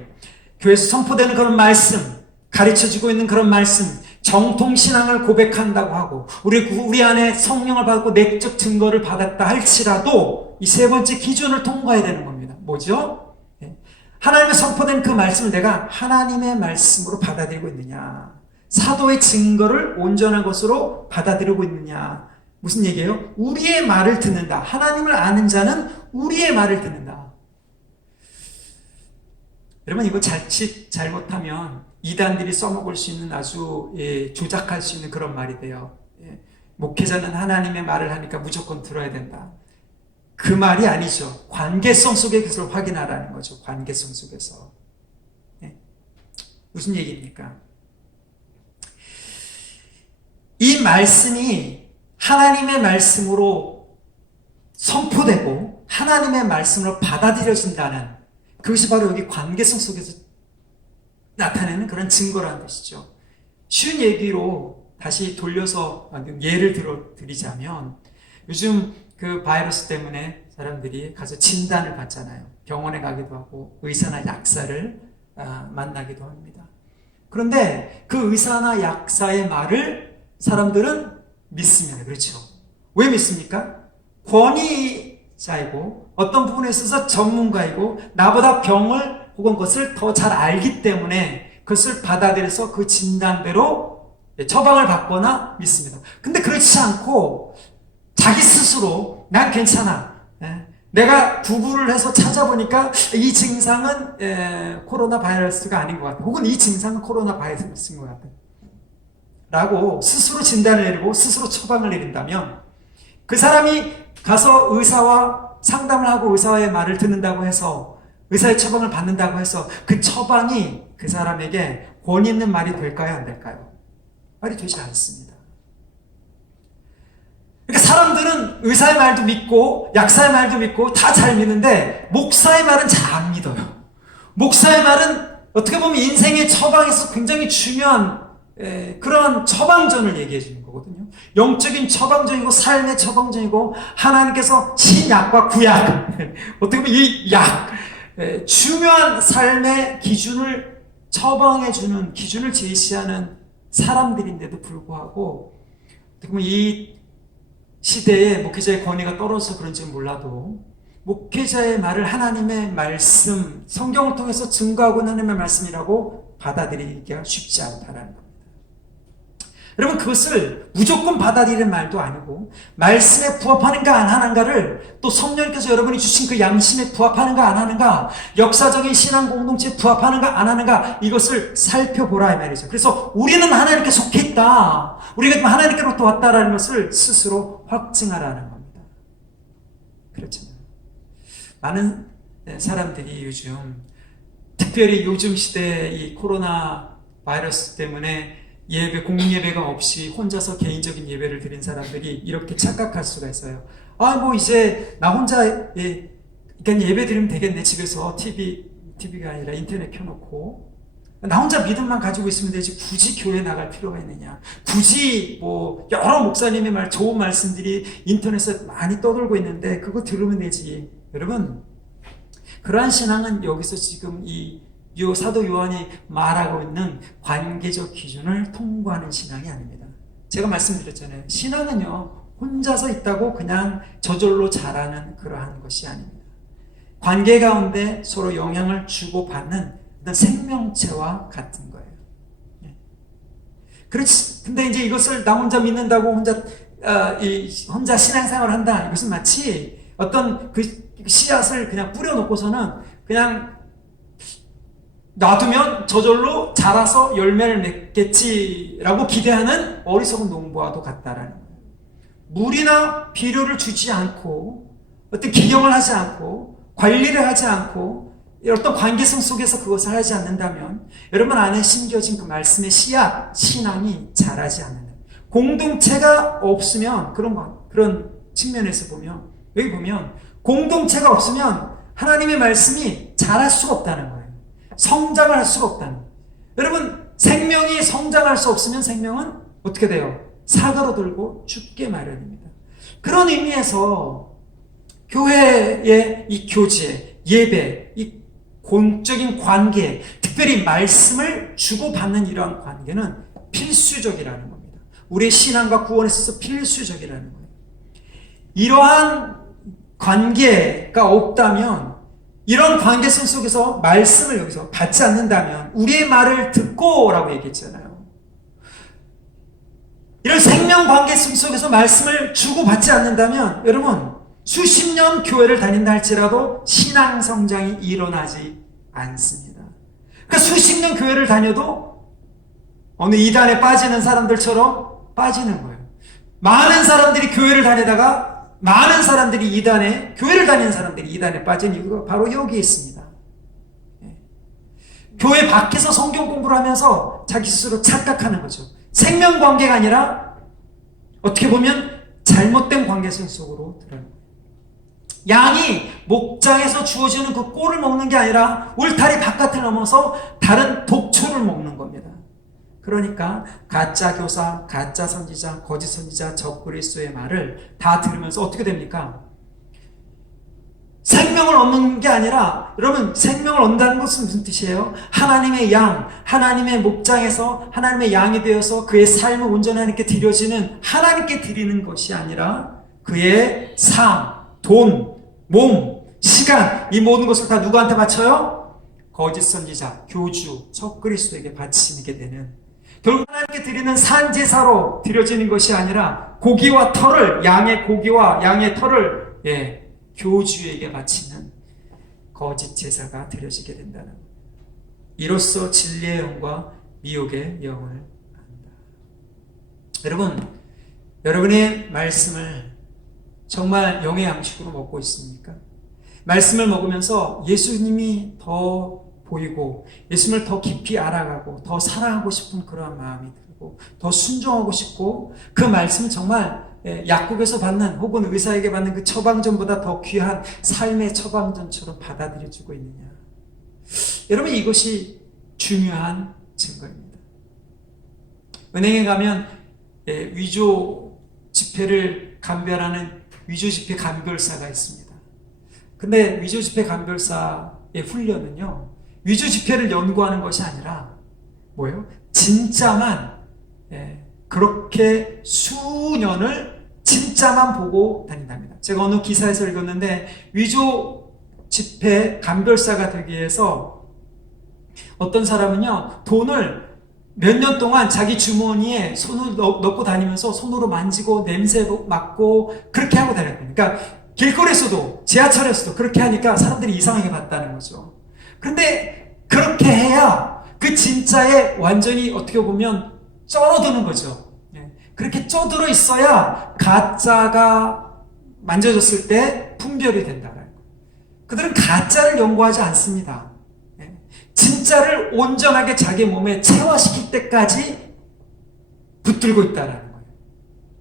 교회에서 선포되는 그런 말씀, 가르쳐지고 있는 그런 말씀, 정통신앙을 고백한다고 하고 우리 안에 성령을 받고 내적 증거를 받았다 할지라도 이 세 번째 기준을 통과해야 되는 겁니다. 뭐죠? 하나님의 선포된 그 말씀을 내가 하나님의 말씀으로 받아들이고 있느냐, 사도의 증거를 온전한 것으로 받아들이고 있느냐. 무슨 얘기예요? 우리의 말을 듣는다. 하나님을 아는 자는 우리의 말을 듣는다. 여러분, 이거 자칫 잘못하면 이단들이 써먹을 수 있는 아주 조작할 수 있는 그런 말이 돼요. 목회자는 하나님의 말을 하니까 무조건 들어야 된다. 그 말이 아니죠. 관계성 속에 그것을 확인하라는 거죠. 관계성 속에서. 무슨 얘기입니까? 이 말씀이 하나님의 말씀으로 선포되고 하나님의 말씀으로 받아들여진다는, 그것이 바로 여기 관계성 속에서 나타내는 그런 증거라는 것이죠. 쉬운 얘기로 다시 돌려서 예를 드리자면, 요즘 그 바이러스 때문에 사람들이 가서 진단을 받잖아요. 병원에 가기도 하고 의사나 약사를 만나기도 합니다. 그런데 그 의사나 약사의 말을 사람들은 믿습니다. 그렇죠? 왜 믿습니까? 권위자이고 어떤 부분에 있어서 전문가이고 나보다 병을 혹은 것을 더 잘 알기 때문에 그것을 받아들여서 그 진단대로 처방을 받거나 믿습니다. 근데 그렇지 않고 자기 스스로 난 괜찮아, 내가 구글을 해서 찾아보니까 이 증상은 코로나 바이러스가 아닌 것 같아, 혹은 이 증상은 코로나 바이러스인 것 같아 라고 스스로 진단을 내리고 스스로 처방을 내린다면, 그 사람이 가서 의사와 상담을 하고 의사의 말을 듣는다고 해서 의사의 처방을 받는다고 해서 그 처방이 그 사람에게 권위 있는 말이 될까요? 안 될까요? 말이 되지 않습니다. 그러니까 사람들은 의사의 말도 믿고 약사의 말도 믿고 다 잘 믿는데 목사의 말은 잘 안 믿어요. 목사의 말은 어떻게 보면 인생의 처방에서 굉장히 중요한 그런 처방전을 얘기해 주는 거거든요. 영적인 처방전이고 삶의 처방전이고 하나님께서 신약과 구약, 어떻게 보면 이 약, 중요한 삶의 기준을 처방해 주는, 기준을 제시하는 사람들인데도 불구하고 어떻게 보면 이 시대에 목회자의 권위가 떨어져서 그런지 몰라도 목회자의 말을 하나님의 말씀, 성경을 통해서 증거하고 있는 하나님의 말씀이라고 받아들이기가 쉽지 않다라는 겁니다. 여러분, 그것을 무조건 받아들이는 말도 아니고 말씀에 부합하는가 안 하는가를, 또 성령님께서 여러분이 주신 그 양심에 부합하는가 안 하는가, 역사적인 신앙 공동체에 부합하는가 안 하는가, 이것을 살펴보라 이 말이죠. 그래서 우리는 하나님께 속해 있다, 우리가 하나님께로부터 왔다라는 것을 스스로 확증하라는 겁니다. 그렇잖아요. 많은 사람들이 요즘, 특별히 요즘 시대에 이 코로나 바이러스 때문에 공예배가 없이 혼자서 개인적인 예배를 드린 사람들이 이렇게 착각할 수가 있어요. 이제 나 혼자 그러니까 예배 드리면 되겠네. 집에서 TV가 아니라 인터넷 켜놓고 나 혼자 믿음만 가지고 있으면 되지, 굳이 교회 나갈 필요가 있느냐, 굳이 여러 목사님의 좋은 말씀들이 인터넷에 많이 떠돌고 있는데 그거 들으면 되지. 여러분, 그러한 신앙은 여기서 지금 이 사도 요한이 말하고 있는 관계적 기준을 통과하는 신앙이 아닙니다. 제가 말씀드렸잖아요. 신앙은요, 혼자서 있다고 그냥 저절로 자라는 그러한 것이 아닙니다. 관계 가운데 서로 영향을 주고받는 생명체와 같은 거예요. 그렇지. 근데 이제 이것을 나 혼자 믿는다고 혼자 신앙생활을 한다, 이것은 마치 어떤 그 씨앗을 그냥 뿌려놓고서는 그냥 놔두면 저절로 자라서 열매를 맺겠지라고 기대하는 어리석은 농부와도 같다라는 거예요. 물이나 비료를 주지 않고, 어떤 기경을 하지 않고, 관리를 하지 않고, 어떤 관계성 속에서 그것을 하지 않는다면 여러분 안에 심겨진 그 말씀의 씨앗, 신앙이 자라지 않는다. 공동체가 없으면, 그런 측면에서 보면, 여기 보면 공동체가 없으면 하나님의 말씀이 자랄 수가 없다는 거예요. 성장을 할 수가 없다는 거예요. 여러분, 생명이 성장할 수 없으면 생명은 어떻게 돼요? 사그러들고 죽게 마련입니다. 그런 의미에서 교회의 이 교제, 예배, 이 공적인 관계, 특별히 말씀을 주고받는 이러한 관계는 필수적이라는 겁니다. 우리의 신앙과 구원에 있어서 필수적이라는 거예요. 이러한 관계가 없다면, 이런 관계성 속에서 말씀을 여기서 받지 않는다면, 우리의 말을 듣고 라고 얘기했잖아요. 이런 생명 관계성 속에서 말씀을 주고받지 않는다면 여러분, 수십 년 교회를 다닌다 할지라도 신앙 성장이 일어나지 않습니다. 그러니까 수십 년 교회를 다녀도 어느 이단에 빠지는 사람들처럼 빠지는 거예요. 많은 사람들이 교회를 다니다가 많은 사람들이 교회를 다니는 사람들이 이단에 빠진 이유가 바로 여기에 있습니다. 교회 밖에서 성경 공부를 하면서 자기 스스로 착각하는 거죠. 생명 관계가 아니라 어떻게 보면 잘못된 관계성 속으로 들어가는 거예요. 양이 목장에서 주어지는 그 꼴을 먹는 게 아니라 울타리 바깥을 넘어서 다른 독초를 먹는 겁니다. 그러니까 가짜 교사, 가짜 선지자, 거짓 선지자, 적그리스도의 말을 다 들으면서 어떻게 됩니까? 생명을 얻는 게 아니라, 여러분, 생명을 얻는다는 것은 무슨 뜻이에요? 하나님의 양, 하나님의 목장에서 하나님의 양이 되어서 그의 삶을 온전히 하나님께 드려지는, 하나님께 드리는 것이 아니라 그의 삶, 돈, 몸, 시간, 이 모든 것을 다 누구한테 바쳐요? 거짓 선지자, 교주, 적그리스도에게 바치게 되는, 결국 하나님께 드리는 산제사로 드려지는 것이 아니라 고기와 털을, 양의 고기와 양의 털을 교주에게 바치는 거짓 제사가 드려지게 된다는 것. 이로써 진리의 영과 미혹의 영을 안다. 여러분, 여러분의 말씀을 정말 영의 양식으로 먹고 있습니까? 말씀을 먹으면서 예수님이 더 보이고 예수님을 더 깊이 알아가고 더 사랑하고 싶은 그러한 마음이 들고 더 순종하고 싶고, 그 말씀은 정말 약국에서 받는 혹은 의사에게 받는 그 처방전보다 더 귀한 삶의 처방전처럼 받아들여지고 있느냐. 여러분, 이것이 중요한 증거입니다. 은행에 가면 위조 지폐를 감별하는 위조 지폐 감별사가 있습니다. 근데 위조 지폐 감별사의 훈련은요, 위조 지폐를 연구하는 것이 아니라 뭐예요? 진짜만, 그렇게 수년을 진짜만 보고 다닌답니다. 제가 어느 기사에서 읽었는데 위조 지폐 감별사가 되기 위해서 어떤 사람은요, 돈을 몇 년 동안 자기 주머니에 손을 넣고 다니면서 손으로 만지고 냄새 맡고 그렇게 하고 다녔거든요. 그러니까 길거리에서도 지하철에서도 그렇게 하니까 사람들이 이상하게 봤다는 거죠. 그런데 그렇게 해야 그 진짜에 완전히 어떻게 보면 쩔어드는 거죠. 그렇게 쪄들어 있어야 가짜가 만져졌을 때 분별이 된다는 거예요. 그들은 가짜를 연구하지 않습니다. 진짜를 온전하게 자기 몸에 체화시킬 때까지 붙들고 있다는 거예요.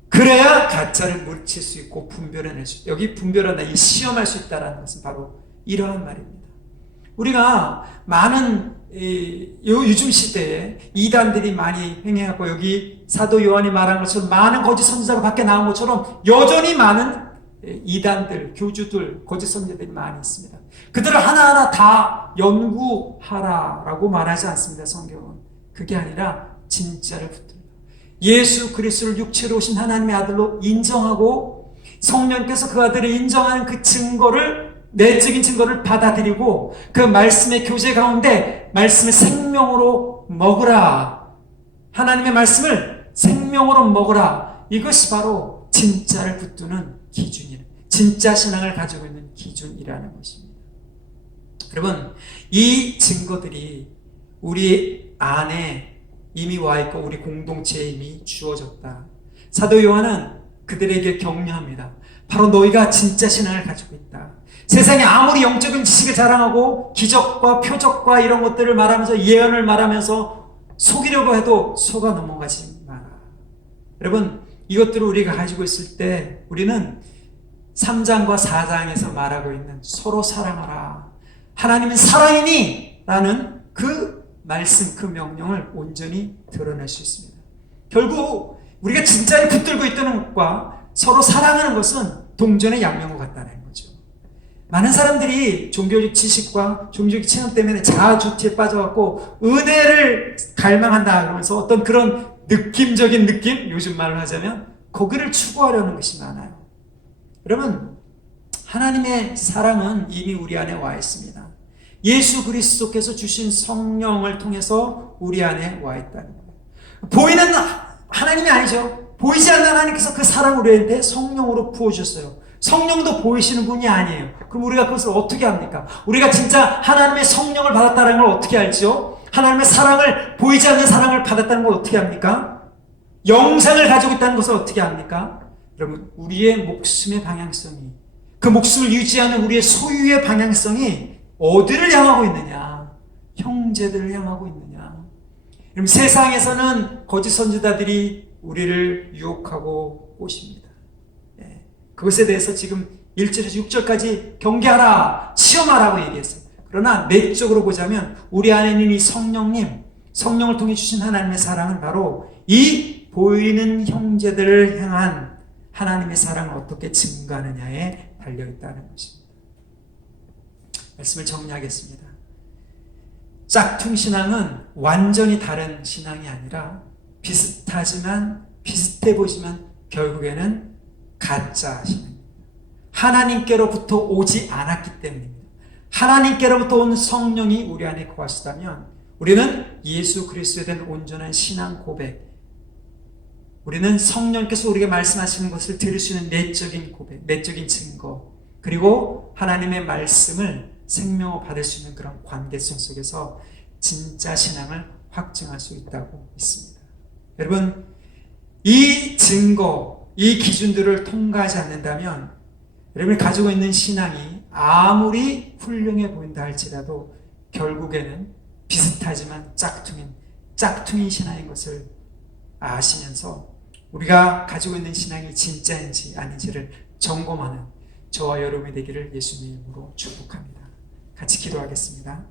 그래야 가짜를 물칠 수 있고 분별해낼 수 있다. 여기 분별한다, 이 시험할 수 있다는 것은 바로 이러한 말입니다. 우리가 많은 요즘 시대에 이단들이 많이 행해하고 여기 사도 요한이 말한 것처럼 많은 거짓 선지자가 밖에 나온 것처럼 여전히 많은 이단들, 교주들, 거짓 선지자들이 많이 있습니다. 그들을 하나하나 다 연구하라라고 말하지 않습니다. 성경은. 그게 아니라 진짜를 붙들라. 예수 그리스도를 육체로 오신 하나님의 아들로 인정하고 성령께서 그 아들을 인정하는 그 증거를, 내적인 증거를 받아들이고 그 말씀의 교제 가운데 말씀을 생명으로 먹으라. 하나님의 말씀을 생명으로 먹으라. 이것이 바로 진짜를 붙드는 기준이라. 진짜 신앙을 가지고 있는 기준이라는 것입니다. 여러분, 이 증거들이 우리 안에 이미 와 있고 우리 공동체에 이미 주어졌다. 사도 요한은 그들에게 격려합니다. 바로 너희가 진짜 신앙을 가지고 있다. 세상에 아무리 영적인 지식을 자랑하고 기적과 표적과 이런 것들을 말하면서 예언을 말하면서 속이려고 해도 속아 넘어가지 마라. 여러분, 이것들을 우리가 가지고 있을 때 우리는 3장과 4장에서 말하고 있는 서로 사랑하라. 하나님은 사랑이니 라는 그 말씀, 그 명령을 온전히 드러낼 수 있습니다. 결국 우리가 진짜를 붙들고 있다는 것과 서로 사랑하는 것은 동전의 양면과 같다는 거죠. 많은 사람들이 종교적 지식과 종교적 체험 때문에 자아주티에 빠져갖고 은혜를 갈망한다 그러면서 어떤 그런 느낌적인 느낌, 요즘 말로 하자면 거기를 추구하려는 것이 많아요. 여러분, 하나님의 사랑은 이미 우리 안에 와 있습니다. 예수 그리스도께서 주신 성령을 통해서 우리 안에 와 있다는 거예요. 보이는 하나님이 아니죠. 보이지 않는 하나님께서 그 사랑을 우리한테 성령으로 부어주셨어요. 성령도 보이시는 분이 아니에요. 그럼 우리가 그것을 어떻게 합니까? 우리가 진짜 하나님의 성령을 받았다는 걸 어떻게 알죠? 하나님의 사랑을, 보이지 않는 사랑을 받았다는 걸 어떻게 합니까? 영생을 가지고 있다는 것을 어떻게 합니까? 여러분, 우리의 목숨의 방향성이, 그 목숨을 유지하는 우리의 소유의 방향성이 어디를 향하고 있느냐? 형제들을 향하고 있느냐? 여러분, 세상에서는 거짓 선지자들이 우리를 유혹하고 꼬십니다. 그것에 대해서 지금 1절에서 6절까지 경계하라, 시험하라고 얘기했어요. 그러나 내적으로 보자면 우리 안에 있는 이 성령님, 성령을 통해 주신 하나님의 사랑은 바로 이 보이는 형제들을 향한 하나님의 사랑을 어떻게 증가하느냐에 달려있다는 것입니다. 말씀을 정리하겠습니다. 짝퉁 신앙은 완전히 다른 신앙이 아니라 비슷하지만, 비슷해 보지만 결국에는 가짜 신앙입니다. 하나님께로부터 오지 않았기 때문입니다. 하나님께로부터 온 성령이 우리 안에 거하시다면 우리는 예수 그리스도에 대한 온전한 신앙 고백, 우리는 성령께서 우리에게 말씀하시는 것을 들을 수 있는 내적인 고백, 내적인 증거, 그리고 하나님의 말씀을 생명으로 받을 수 있는 그런 관계성 속에서 진짜 신앙을 확증할 수 있다고 믿습니다. 여러분, 이 증거, 이 기준들을 통과하지 않는다면 여러분이 가지고 있는 신앙이 아무리 훌륭해 보인다 할지라도 결국에는 비슷하지만 짝퉁인 신앙인 것을 아시면서 우리가 가지고 있는 신앙이 진짜인지 아닌지를 점검하는 저와 여러분이 되기를 예수님의 이름으로 축복합니다. 같이 기도하겠습니다.